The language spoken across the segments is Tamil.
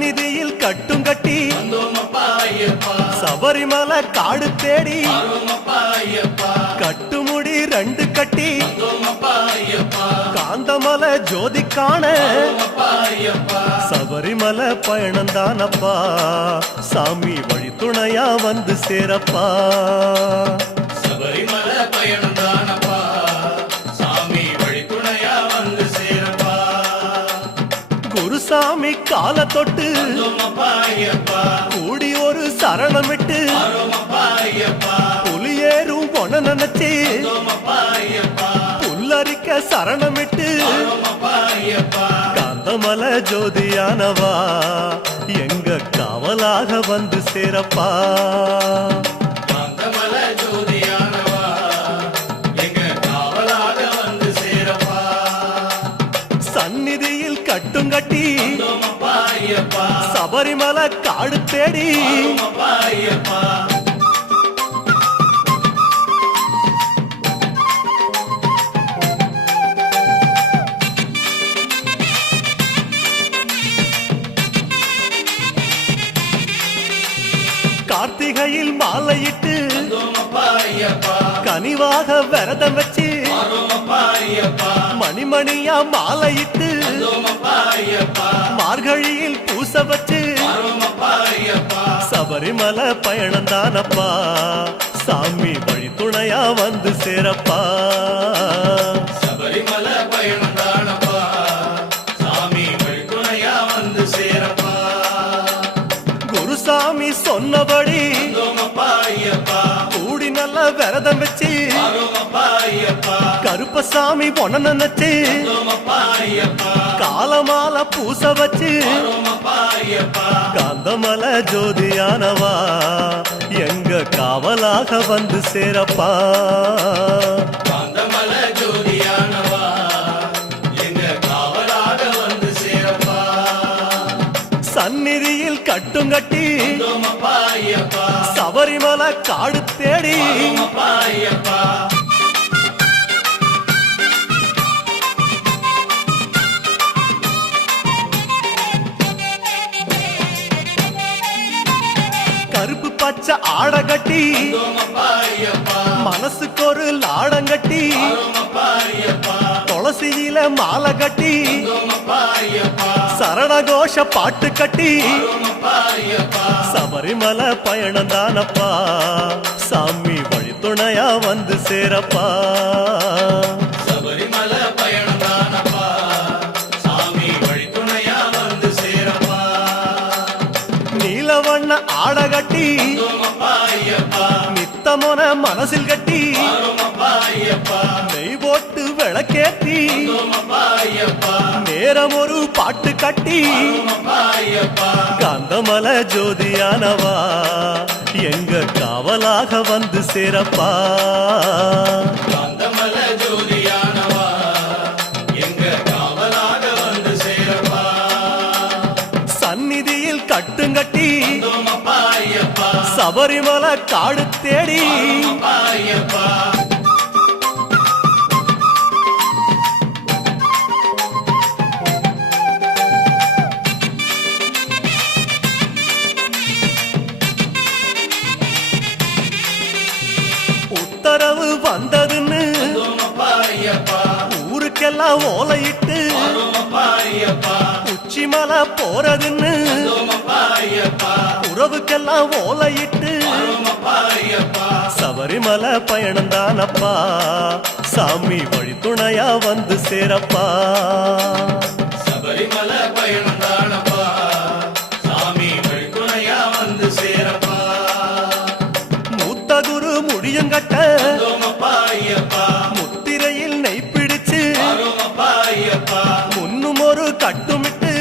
சந்நிதியில் கட்டும் கட்டி சபரிமலை காடு தேடி கட்டுமுடி 2 கட்டி காந்தமலை ஜோதி காண சபரிமலை பயணந்தானப்பா சாமி வழி துணையா வந்து சேரப்பா. சபரிமலை பயணந்தானப்பா சாமி வழி துணையா வந்து சேரப்பா. குருசாமி கால தொட்டு கூடி ஒரு சரணமிட்டு புலியேறும் பொன நினைச்சு புல்லரிக்க சரணமிட்டு காந்தமலை ஜோதியானவா எங்க காவலாக வந்து சேரப்பா. காந்தமலை ஜோதியானவா எங்க காவலாக வந்து சேரப்பா. சந்நிதியில் கட்டும் கட்டி சபரிமலை காடு தேடி கார்த்திகையில் மாலையிட்டு கனிவாக விரதம் வச்சு மணிமணியா மாலையிட்டு மார்கழியில் பூச வச்சு சபரிமலை பயணந்தானப்பா சாமி வழி துணையா வந்து சேரப்பா. சபரிமலை பயணந்தானப்பா சாமி வழி துணையா வந்து சேரப்பா. குருசாமி சொன்னபடி கூடி நல்ல விரதம் வச்சு கருப்பசாமி பொண்ண நினைச்சு காலமால பூச வச்சு காந்தமலை ஜோதியானவா எங்க காவலாக வந்து சேரப்பா. காந்தமலை ஜோதியானவா எங்க காவலாக வந்து சேரப்பா. சந்நிதியில் கட்டும் கட்டி சபரிமலை காடு தேடி கருப்பு பச்சை ஆட கட்டி மனசுக்கு ஒரு லாடங்கட்டி துளசியில மாலை கட்டி சரணகோஷ பாட்டு கட்டி சபரிமலை பயணந்தானப்பா சாமி வழி துணையா வந்து சேரப்பா. சபரிமலை பயணந்தானப்பா சாமி வழி துணையா வந்து சேரப்பா. நீலவண்ண ஆட கட்டி நித்தமோன மனசில் கட்டி நெய் போட்டு விளக்கேத்தி நேரம் ஒரு பாட்டு கட்டி காந்தமலை ஜோதியானவா எங்க காவலாக வந்து சேரப்பா. காந்தமலை ஜோதியானவா எங்க காவலாக வந்து சேரப்பா. சந்நிதியில் கட்டும் கட்டி சபரிமலை காடு தேடி உத்தரவு வந்ததுன்னு ஊருக்கெல்லாம் ஓலையிட்டு உச்சிமலை போறதுன்னு உறவுக்கெல்லாம் ஓலையிட்டு சபரிமலை பயணந்தானப்பா சாமி வழி துணையா வந்து சேரப்பா. சபரிமலை பயணந்தானப்பா சாமி வழி துணையா வந்து சேரப்பா. மூத்த குரு முடியுங்கட்ட முத்திரையில் நெய் பிடிச்சு முன்னும் ஒரு கட்டுமிட்டு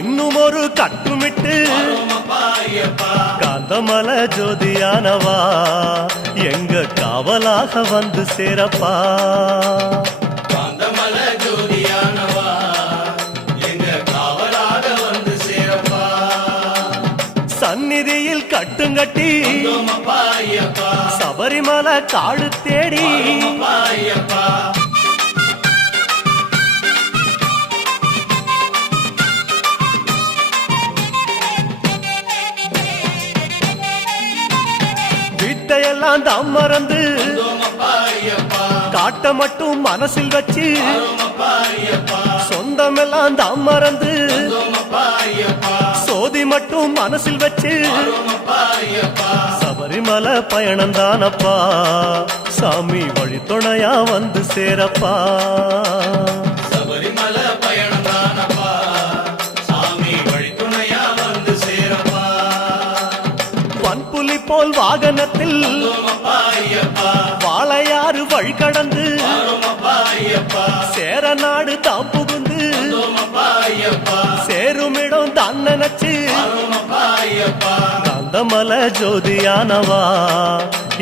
இன்னும் ஒரு கட்டுமிட்டு காந்தமலை ஜோதியானவா எங்க காவலாக வந்து சேரப்பா. காந்தமலை ஜோதியானவா எங்க காவலாக வந்து சேரப்பா. சந்நிதியில் கட்டும் கட்டி சபரிமலை காடு தேடி சொந்தமெல்லாம் தான் மறந்து வந்தோமப்பா ஐயப்பா காட்ட மட்டும் மனசில் வச்சு வரோமப்பா ஐயப்பா சொந்தமெல்லாம் தான் மறந்து வந்தோமப்பா ஐயப்பா சோதி மட்டும் மனசில் வச்சு வரோமப்பா ஐயப்பா சபரிமலை பயணம் தானப்பா சாமி வழித்துணையா வந்து சேரப்பா சபரிமலை பயணம் தானப்பா சாமி வழித்துணையா வந்து சேரப்பா வன்புலி போல் வாகனத்தில் வந்தோமப்பா ஐயப்பா வாழையாறு வழி கடந்து வரோமப்பா ஐயப்பா சேர நாடு தான் புகுந்து வந்தோமப்பா ஐயப்பா சேருமிடம் தான் நினைச்சு வரோமப்பா ஐயப்பா காந்தமல ஜோதியானவா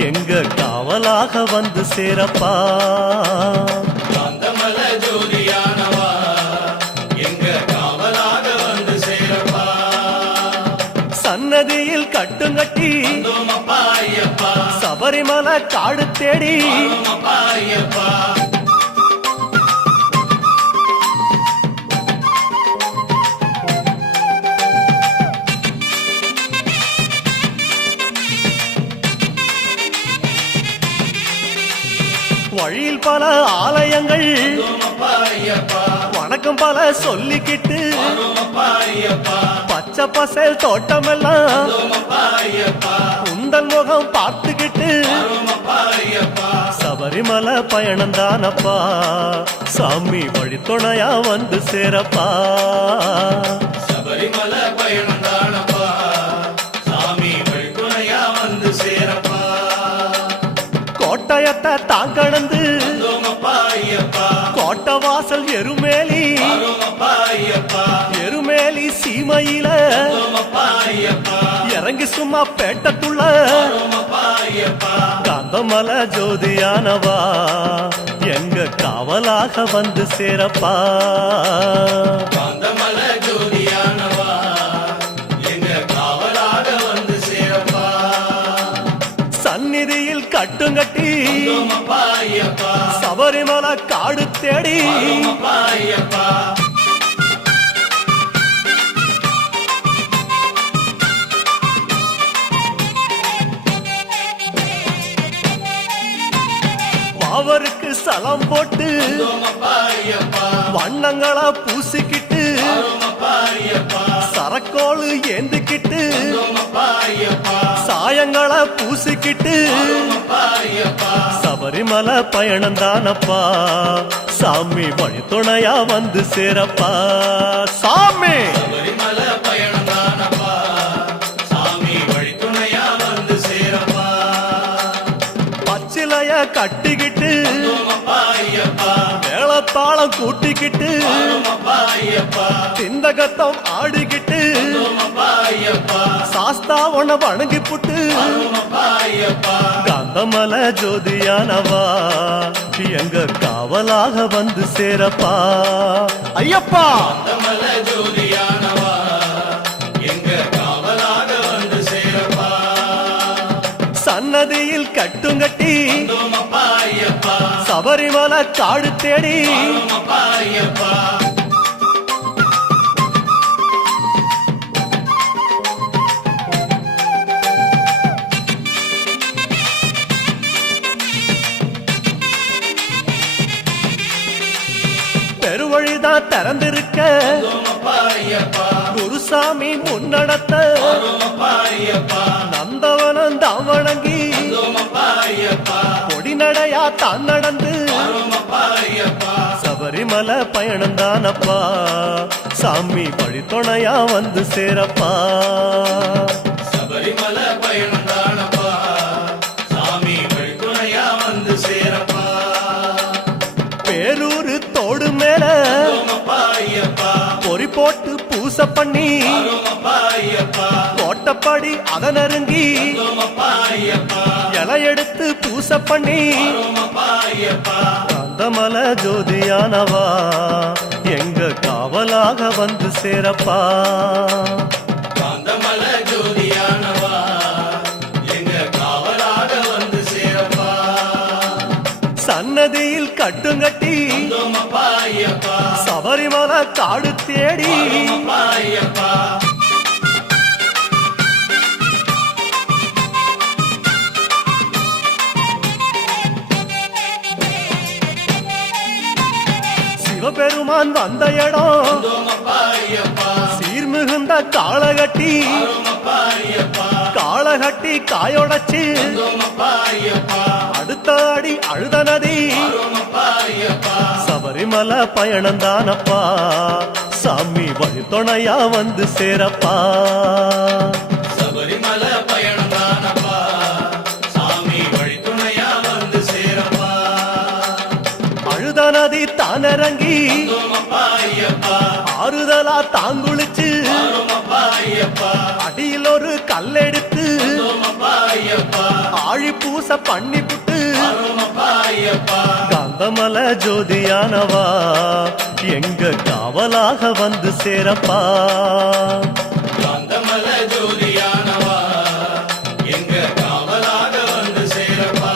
எங்க காவலாக வந்து சேரப்பா காந்தமல ஜோதியானவா எங்க காவலாக வந்து சேரப்பா சன்னதியில் கட்டுங்கட்டி வந்தோமப்பா ஐயப்பா சபரிமலை காடு தேடி வரோமப்பா ஐயப்பா வழியில் பல ஆலயங்கள் வந்தோமப்பா ஐயப்பா வணக்கம் பல சொல்லிக்கிட்டு வரோமப்பா ஐயப்பா பச்சை பசேல் தோட்டமெல்லாம் வந்தோமப்பா ஐயப்பா உந்தன் முகம் பார்த்துக்கிட்டு வரோமப்பா ஐயப்பா சபரிமலை பயணம் தானப்பா சாமி வழித்துணையா வந்து சேரப்பா சபரிமலை பயணம் தானப்பா சாமி வழித்துணையா வந்து சேரப்பா கோட்டயத்தை தான் கடந்து வந்தோமப்பா ஐயப்பா கோட்டை வாசல் எருமேலி வரோமப்பா ஐயப்பா எருமேலி சீமையில வந்தோமப்பா ஐயப்பா இறங்கி சும்மா பேட்டத்துள்ள வரோமப்பா ஐயப்பா காந்தமல ஜோதியானவா எங்க காவலாக வந்து சேரப்பா காந்தமல ஜோதியானவா எங்க காவலாக வந்து சேரப்பா சந்நிதியில் கட்டுங்கட்டி வந்தோமப்பா ஐயப்பா சபரிமலை காடு தேடி வரோமப்பா ஐயப்பா அவருக்கு சலம் போட்டு வந்தோமப்பா ஐயப்பா வண்ணங்களா பூசிக்கிட்டு வரோமப்பா ஐயப்பா சரக்கோளு ஏந்திக்கிட்டு வந்தோமப்பா ஐயப்பா சாயங்களா பூசிக்கிட்டு வரோமப்பா ஐயப்பா சபரிமலை பயணம் தானப்பா சாமி வழித்துணையா வந்து சேரப்பா சாமி சபரிமலை பயணம் தானப்பா சாமி வழித்துணையா வந்து சேரப்பா பச்சிலைய கட்டிக்கிட்டு வந்தோமப்பா ஐயப்பா மேளத்தாளம் கூட்டிக்கிட்டு வரோமப்பா ஐயப்பா திந்தகத்தம் ஆடிக்கிட்டு வந்தோமப்பா ஐயப்பா சாஸ்தாவன வணங்கி புட்டு வரோமப்பா ஐயப்பா காந்தமல ஜோதியானவா எங்க காவலாக வந்து சேரப்பா ஐயப்பா காந்தமல ஜோதியானவா எங்க காவலாக வந்து சேரப்பா சன்னதியில் கட்டுங்கட்டி வந்தோமப்பா ஐயப்பா சபரிமலை காடு தேடி வரோமப்பா ஐயப்பா பெருவழிதான் திறந்திருக்க வந்தோமப்பா ஐயப்பா குருசாமி முன்னடத்த வரோமப்பா ஐயப்பா நந்தவனம் தான் வணங்கி வந்தோமப்பா ஐயப்பா கொடிநடையா தான் நடந்து வரோமப்பா ஐயப்பா சபரிமலை பயணம் தானப்பா சாமி வழித்துணையா வந்து சேரப்பா சபரிமலை பயணம் தானப்பா சாமி வழித்துணையா வந்து சேரப்பா பேரூரு தோடு மேல வந்தோமப்பா ஐயப்பா பொறி போட்டு பூசை பண்ணி வரோமப்பா ஐயப்பா கோட்டப்படி அத நெருங்கி வந்தோமப்பா ஐயப்பா இலை எடுத்து பூசை பண்ணி வரோமப்பா ஐயப்பா காந்தமல ஜோதியானவா எங்க காவலாக வந்து சேரப்பா காந்தமல ஜோதியானவா எங்க காவலாக வந்து சேரப்பா சன்னதியில் கட்டுங்கட்டி வந்தோமப்பா ஐயப்பா சபரிமலை காடு தேடி வரோமப்பா ஐயப்பா சிவபெருமான் வந்த இடம் வந்தோமப்பா ஐயப்பா சீர்மிகுந்த காளகட்டி வரோமப்பா ஐயப்பா காளகட்டி காயொடச்சு வந்தோமப்பா ஐயப்பா அடுத்த அடி அழுத நதி வரோமப்பா ஐயப்பா சபரிமலை பயணந்தானப்பா சாமி வழித்துணையா வந்து சேரப்பா சபரிமலை பயணம் தானப்பா சாமி வழித்துணையா வந்து சேரப்பா அழுத நதி தானிறங்கி வந்தோமப்பா ஐயப்பா ஆறுதலா தாங்குளிச்சு வரோமப்பா ஐயப்பா அடியில் ஒரு கல்லெடுத்து வந்தோமப்பா ஐயப்பா ஆழி பூச பண்ணி புட்டு வரோமப்பா ஐயப்பா காந்தமல ஜோதியானவா எங்க காவலாக வந்து சேரப்பா காந்தமல ஜோதியானவா எங்க காவலாக வந்து சேரப்பா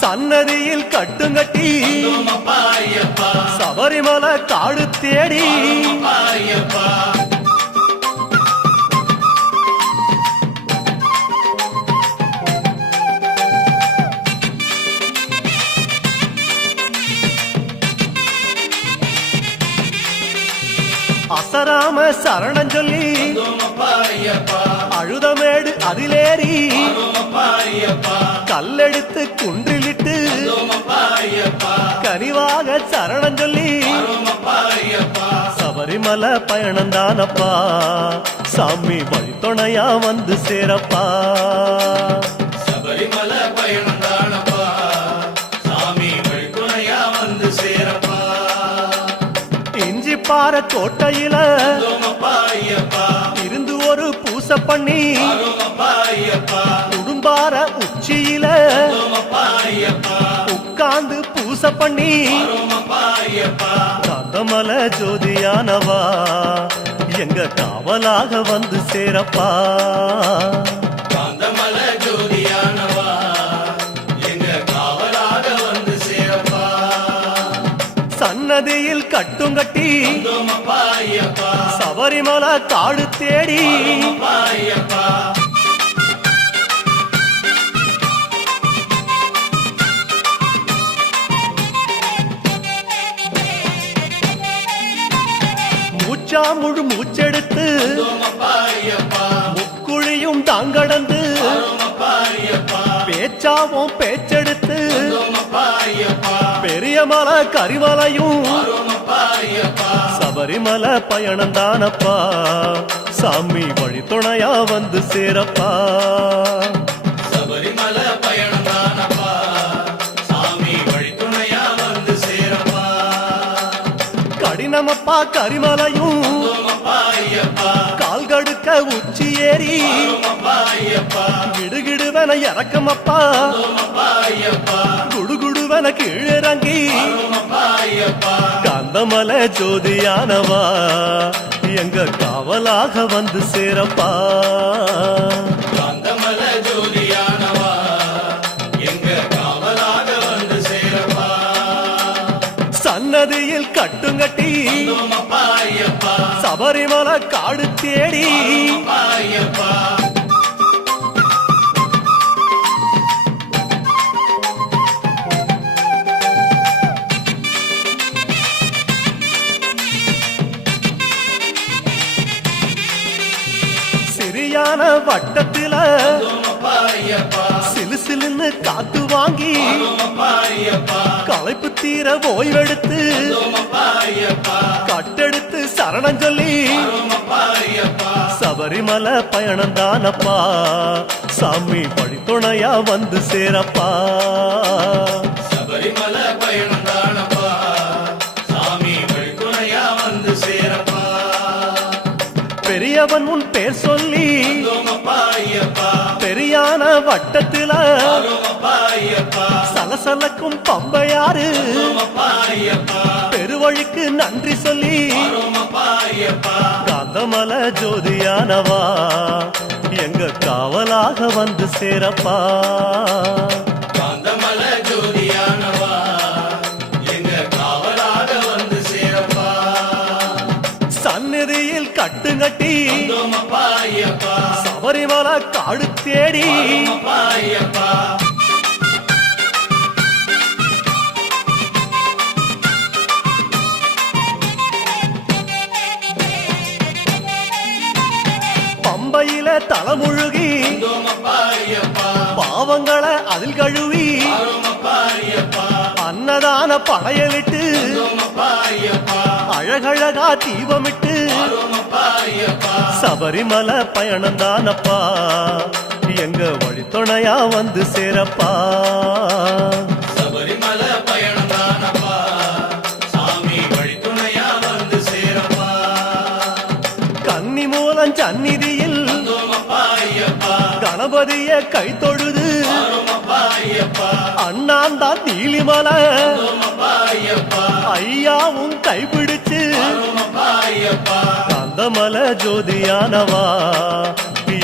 சன்னதியில் கட்டுங்கட்டி வந்தோமப்பா ஐயப்பா சபரிமலை காடு தேடி வரோமப்பா ஐயப்பா அசராம சரணம் சொல்லி வந்தோமப்பா ஐயப்பா அழுதமேடு அதிலேறி வரோமப்பா ஐயப்பா கல்லெடுத்து குன்றிலிட்டு வந்தோமப்பா ஐயப்பா கனிவாக சரணம் சொல்லி வரோமப்பா ஐயப்பா சபரிமலை பயணந்தானப்பா சாமி வழித்துணையா வந்து சேரப்பா சபரிமலை பயணம் தானப்பா சாமி வழித்துணையா வந்து சேரப்பா இஞ்சி பாற கோட்டையில வந்தோமப்பா ஐயப்பா இருந்து ஒரு பூச பண்ணி வரோமப்பா ஐயப்பா குடும்பார உச்சியில வந்தோமப்பா ஐயப்பா உட்கார்ந்து பூச பண்ணி வரோமப்பா ஐயப்பா காந்தமல ஜோதியானவா எங்க காவலாக வந்து சேரப்பா காந்தமல ஜோதியானவா எங்க காவலாக வந்து சேரப்பா சன்னதியில் கட்டுங்கட்டி வந்தோமப்பா ஐயப்பா சபரிமலை காடு தேடி வரோமப்பா ஐயப்பா மூச்சா முழு மூச்செடுத்து வந்தோமப்பா ஐயப்பா முக்குழியும் தாங்கடந்து வரோமப்பா ஐயப்பா பேச்சாவும் பேச்செடுத்து வந்தோமப்பா ஐயப்பா பெரிய மலை கரிமலையும் வரோமப்பா ஐயப்பா சபரிமலை பயணந்தானப்பா சாமி வழித்துணையா வந்து சேரப்பா சபரிமலை பயணம் தானப்பா சாமி வழித்துணையா வந்து சேரப்பா கடினமப்பா கரிமலையும் வந்தோமப்பா ஐயப்பா கால்கடுக்க உச்சி ஏறி வரோமப்பா ஐயப்பா கிடுகிடுவன இறக்கமப்பா வந்தோமப்பா ஐயப்பா குடுகுடுவன கீழிறங்கி வரோமப்பா ஐயப்பா காந்தமல ஜோதியானவா எங்க காவலாக வந்து சேரப்பா காந்தமல ஜோதியானவா எங்க காவலாக வந்து சேரப்பா சன்னதியில் கட்டுங்கட்டி வந்தோமப்பா ஐயப்பா சபரிமலை காடு தேடி வரோமப்பா ஐயப்பா சிறியான வட்டத்தில வந்தோமப்பா ஐயப்பா சிலுசிலுன்னு காத்து வாங்கி வரோமப்பா ஐயப்பா களைப்பு தீர ஓய்வெடுத்து வந்தோமப்பா ஐயப்பா கட்டெடுத்து சரணம் சொல்லி வரோமப்பா ஐயப்பா சபரிமலை பயணந்தானப்பா சாமி வழித்துணையா வந்து சேரப்பா சபரிமலை பயணம் தானப்பா சாமி வழித்துணையா வந்து சேரப்பா பெரியவன் உன் பேர் சொல்லி வந்தோமப்பா ஐயப்பா பெரியான வட்டத்தில வரோமப்பா ஐயப்பா சலசலக்கும் பம்பையாறு வந்தோமப்பா ஐயப்பா பெருவழிக்கு நன்றி சொல்லி வரோமப்பா ஐயப்பா காந்தமல ஜோதியானவா எங்க காவலாக வந்து சேரப்பா காந்தமல ஜோதியானவா எங்க காவலாக வந்து சேரப்பா சந்நிதியில் கட்டுங்கட்டி வந்தோமப்பா ஐயப்பா சபரிமலை காடு தேடி வரோமப்பா ஐயப்பா தலமுழுகி வந்தோமப்பா ஐயப்பா பாவங்களை அதில் கழுவி ஆரோமப்பா ஐயப்பா அன்னதான படையலிட்டு வந்தோமப்பா ஐயப்பா அழகழகா தீபமிட்டு ஆரோமப்பா ஐயப்பா சபரிமலை பயணம் தானப்பா எங்க வழித்துணையா வந்து சேரப்பா சபரிமலை பயணம் தானப்பா சாமி வழித்துணையா வந்து சேரப்பா கன்னி மூலம் சந்நிதியில் வந்தோமப்பா ஐயப்பா கணபதிய கை தொழுது ஆரோமப்பா ஐயப்பா அண்ணாந்தான் நீலிமலை வந்தோமப்பா ஐயப்பா ஐயாவும் கைப்பிடிச்சு ஆரோமப்பா ஐயப்பா காந்தமலை ஜோதியானவா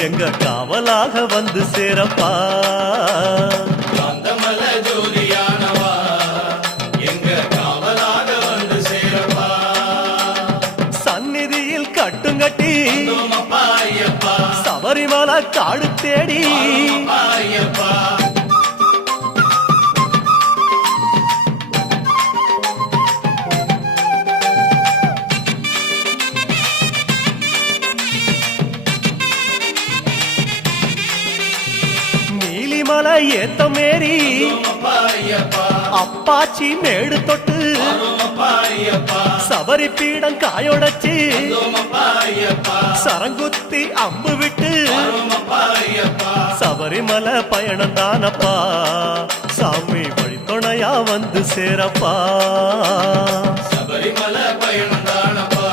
எங்க காவலாக வந்து சேரப்பா காந்தமலை ஜோதியானவா எங்க காவலாக வந்து சேரப்பா சந்நிதியில் கட்டுங்கட்டி வந்தோமப்பா ஐயப்பா சபரிமலை காடு தேடி ஆரோமப்பா ஐயப்பா நீலிமலை ஏத்த மேரி வந்தோமப்பா ஐயப்பா அப்பாச்சி மேடு தொட்டு ஆரோமப்பா ஐயப்பா சபரி பீடம் காயொடச்சு வந்தோமப்பா ஐயப்பா சரங்குத்தி அம்பு விட்டு ஆரோமப்பா ஐயப்பா சபரிமலை பயணம் தானப்பா சாமி வழித்துணையா வந்து சேரப்பா சபரிமலை பயணம் தானப்பா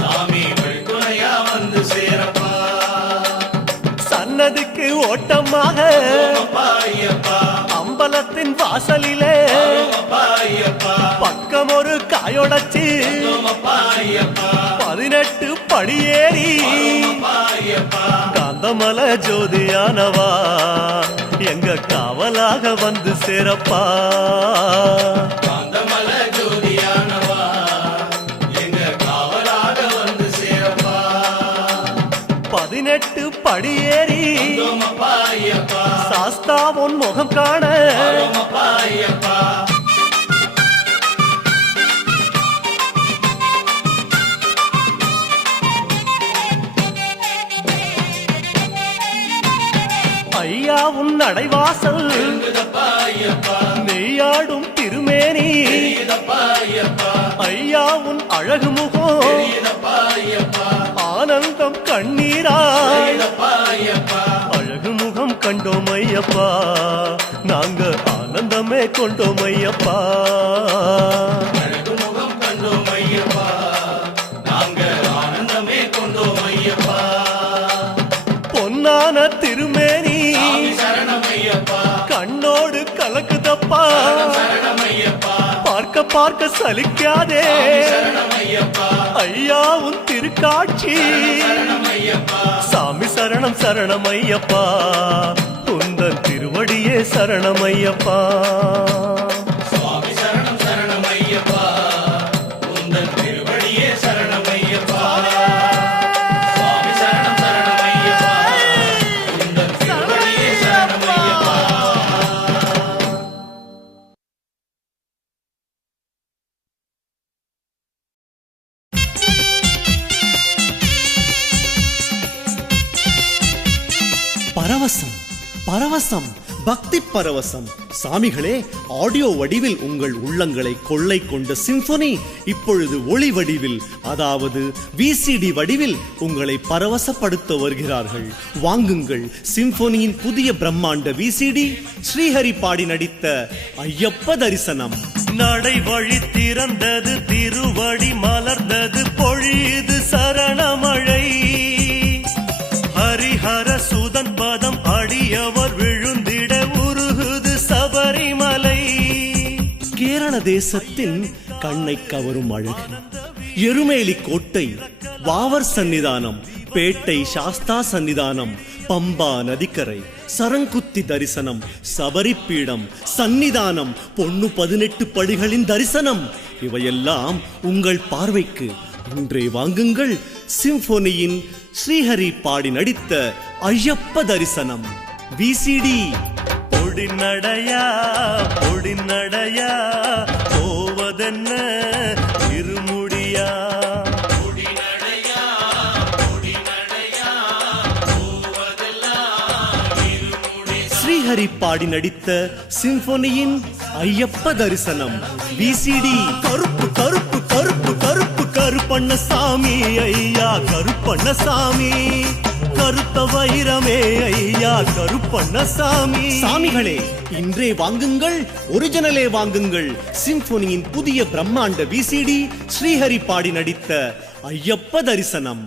சாமி வழித்துணையா வந்து சேரப்பா சன்னதிக்கு ஓட்டமாக வந்தோமப்பா ஐயப்பா அம்பலத்தின் வாசலிலே ஆரோமப்பா ஐயப்பா பக்கம் ஒரு காயொடச்சு வந்தோமப்பா ஐயப்பா 18 படியேறி ஆரோமப்பா ஐயப்பா காந்தமலை ஜோதியானவா எங்க காவலாக வந்து சேரப்பா காந்தமலை ஜோதியானவா எங்க காவலாக வந்து சேரப்பா 18 படியேறி வந்தோமப்பா ஐயப்பா சாஸ்தா உன் முகம் காண ஆரோமப்பா ஐயப்பா ஐயா உன் நடைவாசல் எழுந்துதப்பா ஐயப்பா நெய்யாடும் திருமேனி தெரியுதப்பா ஐயப்பா ஐயா உன் அழகு முகம் தெரியுதப்பா ஐயப்பா ஆனந்தம் கண்ணீராய் தெரியுதப்பா ஐயப்பா அழகு முகம் கண்டோம் ஐயப்பா நாங்க ஆனந்தமே கொண்டோம் ஐயப்பா அழகு முகம் கண்டோம் ஐயப்பா நாங்க ஆனந்தமே கொண்டோம் ஐயப்பா பொன்னான திருமேனி சாமி சரணம் ஐயப்பா கண்ணோடு கலக்குதப்பா சரணம் ஐயப்பா பார்க்க பார்க்க சலிக்காதே சரணம் ஐயப்பா ஐயா உன் திருக்காட்சி சரணம் ஐயப்பா சாமி சரணம் சரணம் ஐயப்பா உந்தன் திருவடியே சரணம் ஐயப்பா சுவாமி சரணம் சரணம் ஐயப்பா உந்தன் திருவடியே சரணம் ஐயப்பா சுவாமி சரணம் சரணம் ஐயப்பா உந்தன் திருவடியே சரணம் ஐயப்பா பரவசம் பரவசம் பக்தி பரவசம் சாமிகளே, ஆடியோ வடிவில் உங்கள் உள்ளங்களை கொள்ளை கொண்ட சிம்பொனி இப்பொழுது ஒளி வடிவில், அதாவது விசிடி வடிவில் உங்களை பரவசப்படுத்த வருகிறார்கள். வாங்குங்கள் சிம்பொனியின் புதிய பிரம்மாண்ட விசிடி, ஸ்ரீஹரி பாடி நடித்த ஐயப்ப தரிசனம். நடை வழி திறந்தது, திருவடி மலர்ந்தது, பொழியுது சரணமழை. ஹரிஹர சுதன் பதம் அடியவர் விழுந்திட உருகுது சபரிமலை. கேரள தேசத்தின் கண்ணை கவரும் அழகு எருமேலி கோட்டை, வாவர் சன்னிதானம், பேட்டை சாஸ்தா சன்னிதானம், பம்பா நதிக்கரை, சரங்குத்தி தரிசனம், சபரிப்பீடம், சன்னிதானம், பொண்ணு 18 படிகளின் தரிசனம், இவையெல்லாம் உங்கள் பார்வைக்கு. இன்றே வாங்குங்கள் சிம்பொனியின் ஸ்ரீஹரி பாடி நடித்த ஐயப்ப தரிசனம் விசிடி. பொடி நடையா பொடி நடையா போவதென்ன இருமுடியா. பொடி நடையா பொடி நடையா ஸ்ரீஹரி பாடி நடித்த சிம்பொனியின் ஐயப்ப தரிசனம் விசிடி. கருப்பு கருப்பு கருப்பு கருப்பு கருப்பண்ணசாமி ஐயா கருப்பண்ணசாமி, கருத்த வைரமே ஐயா கருப்பண்ணசாமி. சாமிகளே, இன்றே வாங்குங்கள், ஒரிஜினலே வாங்குங்கள். சிம்பொனியின் புதிய பிரம்மாண்ட விசிடி, ஸ்ரீஹரி பாடி நடித்த ஐயப்ப தரிசனம்.